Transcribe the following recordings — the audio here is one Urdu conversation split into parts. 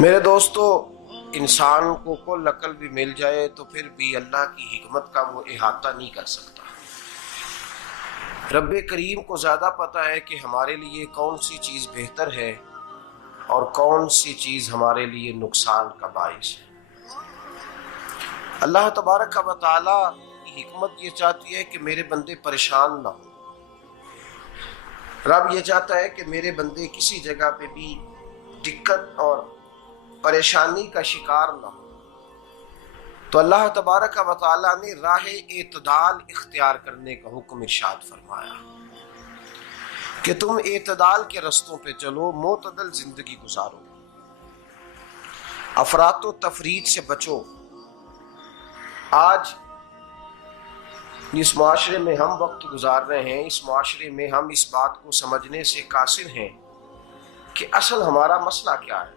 میرے دوستو، انسان کو کل عقل بھی مل جائے تو پھر بھی اللہ کی حکمت کا وہ احاطہ نہیں کر سکتا۔ رب کریم کو زیادہ پتہ ہے کہ ہمارے لیے کون سی چیز بہتر ہے اور کون سی چیز ہمارے لیے نقصان کا باعث ہے۔ اللہ تبارک و تعالی کی حکمت یہ چاہتی ہے کہ میرے بندے پریشان نہ ہوں۔ رب یہ چاہتا ہے کہ میرے بندے کسی جگہ پہ بھی دقت اور پریشانی کا شکار نہ ہو، تو اللہ تبارک و تعالی نے راہ اعتدال اختیار کرنے کا حکم ارشاد فرمایا کہ تم اعتدال کے رستوں پہ چلو، معتدل زندگی گزارو، افراط و تفریط سے بچو۔ آج جس معاشرے میں ہم وقت گزار رہے ہیں، اس معاشرے میں ہم اس بات کو سمجھنے سے قاصر ہیں کہ اصل ہمارا مسئلہ کیا ہے۔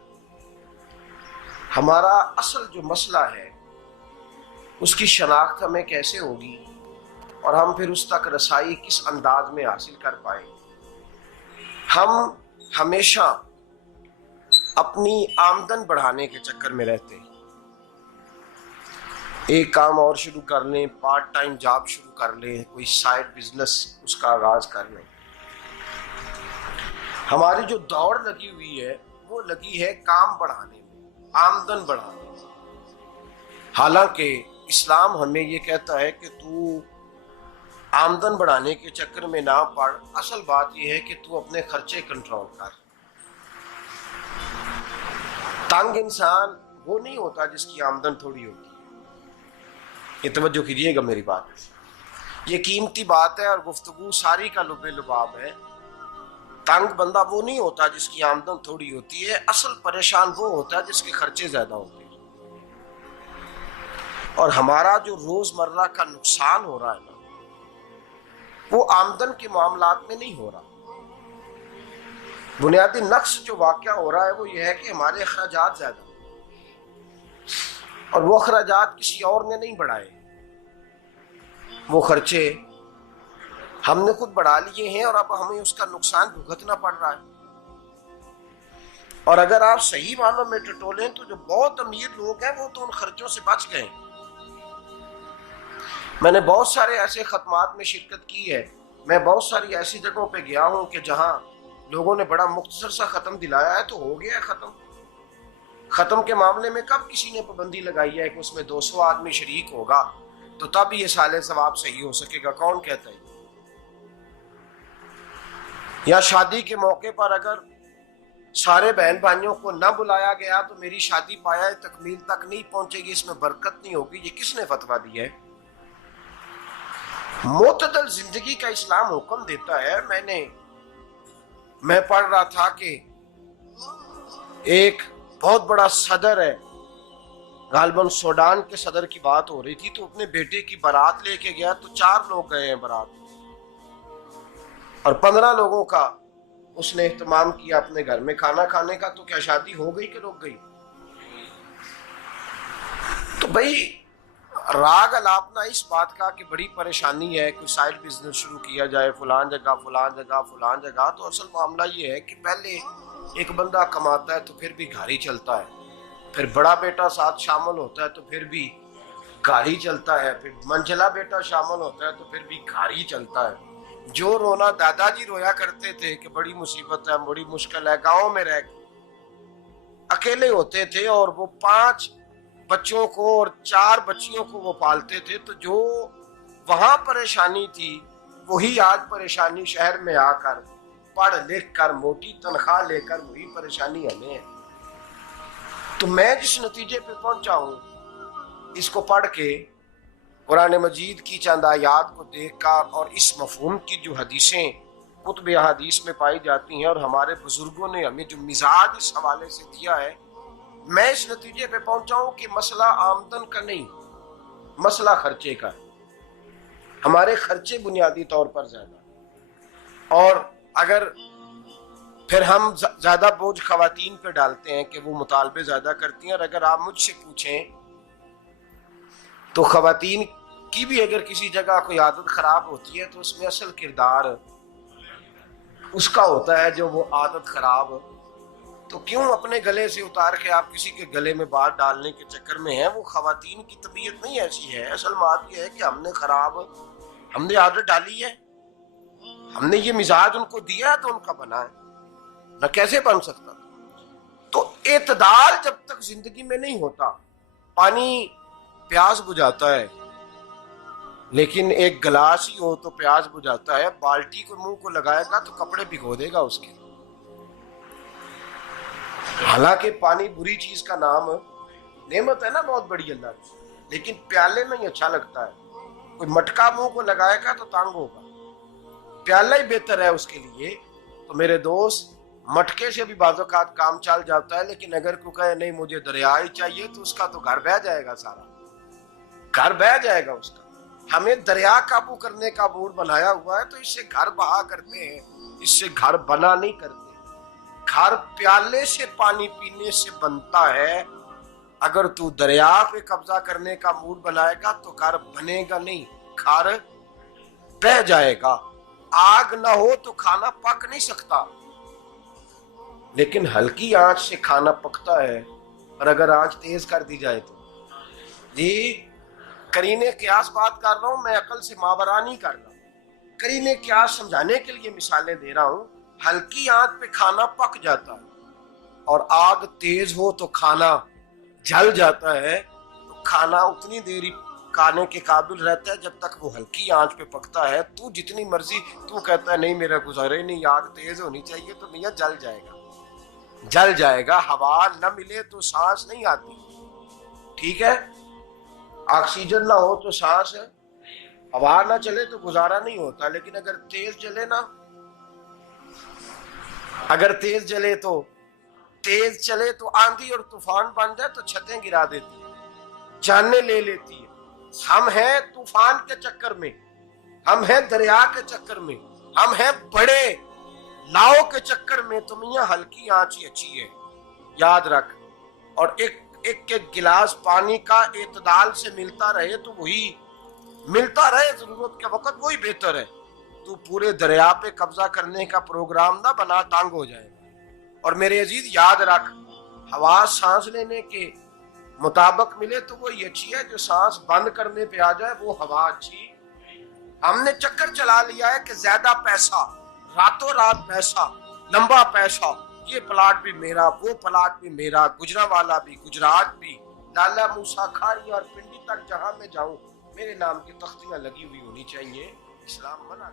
ہمارا اصل جو مسئلہ ہے اس کی شناخت ہمیں کیسے ہوگی اور ہم پھر اس تک رسائی کس انداز میں حاصل کر پائیں۔ ہم ہمیشہ اپنی آمدن بڑھانے کے چکر میں رہتے ہیں، ایک کام اور شروع کر لیں، پارٹ ٹائم جاب شروع کر لیں، کوئی سائیڈ بزنس اس کا آغاز کر لیں۔ ہماری جو دوڑ لگی ہوئی ہے وہ لگی ہے کام بڑھانے میں، آمدن بڑھانے میں، حالانکہ اسلام ہمیں یہ کہتا ہے کہ تو آمدن بڑھانے کے چکر میں نہ پڑ، اصل بات یہ ہے کہ تو اپنے خرچے کنٹرول کر۔ تنگ انسان وہ نہیں ہوتا جس کی آمدن تھوڑی ہوتی ہے، یہ توجہ کیجیے گا میری بات، یہ قیمتی بات ہے اور گفتگو ساری کا لب لباب ہے۔ تنگ بندہ وہ نہیں ہوتا جس کی آمدن تھوڑی ہوتی ہے، اصل پریشان وہ ہوتا ہے جس کے خرچے زیادہ ہوتے ہیں۔ اور ہمارا جو روزمرہ کا نقصان ہو رہا ہے نا، وہ آمدن کے معاملات میں نہیں ہو رہا۔ بنیادی نقص جو واقعہ ہو رہا ہے وہ یہ ہے کہ ہمارے اخراجات زیادہ ہیں، اور وہ اخراجات کسی اور نے نہیں بڑھائے، وہ خرچے ہم نے خود بڑھا لیے ہیں اور اب ہمیں اس کا نقصان بھگتنا پڑ رہا ہے۔ اور اگر آپ صحیح معنوں میں ٹٹولیں تو جو بہت امیر لوگ ہیں وہ تو ان خرچوں سے بچ گئے۔ میں نے بہت سارے ایسے ختمات میں شرکت کی ہے، میں بہت ساری ایسی جگہوں پہ گیا ہوں کہ جہاں لوگوں نے بڑا مختصر سا ختم دلایا ہے تو ہو گیا ہے ختم۔ ختم کے معاملے میں کب کسی نے پابندی لگائی ہے کہ اس میں 200 آدمی شریک ہوگا تو تب یہ سال ثواب صحیح ہو سکے گا؟ کون کہتا ہے؟ یا شادی کے موقع پر اگر سارے بہن بھائیوں کو نہ بلایا گیا تو میری شادی پایہ تکمیل تک نہیں پہنچے گی، اس میں برکت نہیں ہوگی، یہ کس نے فتویٰ دیا ہے؟ معتدل زندگی کا اسلام حکم دیتا ہے۔ میں پڑھ رہا تھا کہ ایک بہت بڑا صدر ہے، غالباً سوڈان کے صدر کی بات ہو رہی تھی، تو اپنے بیٹے کی بارات لے کے گیا تو 4 لوگ گئے ہیں بارات، اور 15 لوگوں کا اس نے اہتمام کیا اپنے گھر میں کھانا کھانے کا۔ تو کیا شادی ہو گئی کہ رک گئی؟ تو بھائی راگ الاپنا اس بات کا کہ بڑی پریشانی ہے، کوئی سائیڈ بزنس شروع کیا جائے فلان جگہ فلان جگہ فلان جگہ، تو اصل معاملہ یہ ہے کہ پہلے ایک بندہ کماتا ہے تو پھر بھی گھر ہی چلتا ہے، پھر بڑا بیٹا ساتھ شامل ہوتا ہے تو پھر بھی گھر ہی چلتا ہے، پھر منجلا بیٹا شامل ہوتا ہے تو پھر بھی گھر ہی چلتا ہے۔ جو رونا دادا جی رویا کرتے تھے کہ بڑی مصیبت ہے، بڑی مشکل ہے، گاؤں میں رہ اکیلے ہوتے تھے اور وہ 5 بچوں کو اور 4 بچیوں کو وہ پالتے تھے، تو جو وہاں پریشانی تھی وہی آج پریشانی شہر میں آ کر پڑھ لکھ کر موٹی تنخواہ لے کر وہی پریشانی ہمیں ہے۔ تو میں جس نتیجے پہ پہنچا ہوں اس کو پڑھ کے، قرآن مجید کی چند آیات کو دیکھ کر اور اس مفہوم کی جو حدیثیں کتب احادیث میں پائی جاتی ہیں اور ہمارے بزرگوں نے ہمیں جو مزاج اس حوالے سے دیا ہے، میں اس نتیجے پہ پہنچا ہوں کہ مسئلہ آمدن کا نہیں، مسئلہ خرچے کا ہے۔ ہمارے خرچے بنیادی طور پر زیادہ، اور اگر پھر ہم زیادہ بوجھ خواتین پہ ڈالتے ہیں کہ وہ مطالبے زیادہ کرتی ہیں، اور اگر آپ مجھ سے پوچھیں تو خواتین کی بھی اگر کسی جگہ کوئی عادت خراب ہوتی ہے تو اس میں اصل کردار اس کا ہوتا ہے جو وہ عادت خراب تو کیوں اپنے گلے سے اتار کے آپ کسی کے گلے میں بات ڈالنے کے چکر میں ہیں؟ وہ خواتین کی طبیعت نہیں ایسی ہے. اصل بات یہ ہے کہ ہم نے عادت ڈالی ہے، ہم نے یہ مزاج ان کو دیا ہے تو ان کا بنا ہے، نہ کیسے بن سکتا. تو اعتدال جب تک زندگی میں نہیں ہوتا، پانی پیاس بجھاتا ہے لیکن ایک گلاس ہی ہو تو پیاس بجھاتا ہے، بالٹی کو منہ کو لگائے گا تو کپڑے بھگو دے گا اس کے. حالانکہ پانی بری چیز کا نام نعمت ہے نا بہت بڑی اللہ کی، لیکن پیالے میں ہی اچھا لگتا ہے. کوئی مٹکا منہ کو لگائے گا تو تانگ ہوگا، پیالہ ہی بہتر ہے اس کے لیے. تو میرے دوست، مٹکے سے بھی بعض اوقات کام چل جاتا ہے، لیکن اگر کوئی کہے نہیں مجھے دریا ہی چاہیے تو اس کا تو گھر بہ جائے گا، سارا گھر بہ جائے گا اس کا. ہمیں دریا قابو کرنے کا موڈ بنایا ہوا ہے تو اس سے گھر بہا کرتے ہیں، اس سے گھر بنا نہیں کرتے. گھر پیالے سے پانی پینے سے بنتا ہے. اگر تو دریا پہ قبضہ کرنے کا موڈ بنائے گا تو گھر بنے گا نہیں، گھر بہ جائے گا. آگ نہ ہو تو کھانا پک نہیں سکتا، لیکن ہلکی آنچ سے کھانا پکتا ہے. اور اگر آنچ تیز کر دی جائے تو جی قرینے قیاس بات کر رہا ہوں، میں عقل سے ماورا نہیں کر رہا. قرینے قیاس سمجھانے کے لیے مثالیں دے رہا ہوں. ہلکی آنچ پہ کھانا پک جاتا ہے اور آگ تیز ہو تو کھانا جل جاتا ہے. تو کھانا اتنی دیر کھانے کے قابل رہتا ہے جب تک وہ ہلکی آنچ پہ پکتا ہے. تو جتنی مرضی تو کہتا ہے نہیں میرا گزارے نہیں، آگ تیز ہونی چاہیے، تو میاں جل جائے گا، جل جائے گا. ہوا نہ ملے تو سانس نہیں آتی، ٹھیک ہے؟ آکسیجن نہ ہو تو سانس ہے، ہوا نہ چلے تو گزارا نہیں ہوتا. لیکن اگر تیز جلے نا، اگر تیز جلے تو تیز چلے تو آندھی اور طوفان بن جائے تو چھتیں گرا دیتی ہے، جانیں لے لیتی ہے. ہم ہیں طوفان کے چکر میں، ہم ہیں دریا کے چکر میں، ہم ہیں بڑے لاؤ کے چکر میں. تو میاں ہلکی آنچ ہی اچھی ہے، یاد رکھ. اور ایک گلاس پانی کا اعتدال سے ملتا رہے تو وہی ملتا رہے، ضرورت کے وقت وہی بہتر ہے. تو پورے دریا پہ قبضہ کرنے کا پروگرام نہ بنا، تانگ ہو جائے گا. اور میرے عزیز یاد رکھ، ہوا سانس لینے کے مطابق ملے تو وہی اچھی ہے، جو سانس بند کرنے پہ آ جائے وہ ہوا اچھی. ہم نے چکر چلا لیا ہے کہ زیادہ پیسہ، راتوں رات پیسہ، لمبا پیسہ، یہ پلاٹ بھی میرا، وہ پلاٹ بھی میرا، گجرانوالا بھی، گجرات بھی، لالا موسیٰ کھاری اور پنڈی تک جہاں میں جاؤں میرے نام کی تختیاں لگی ہوئی ہونی چاہیے. اسلام منع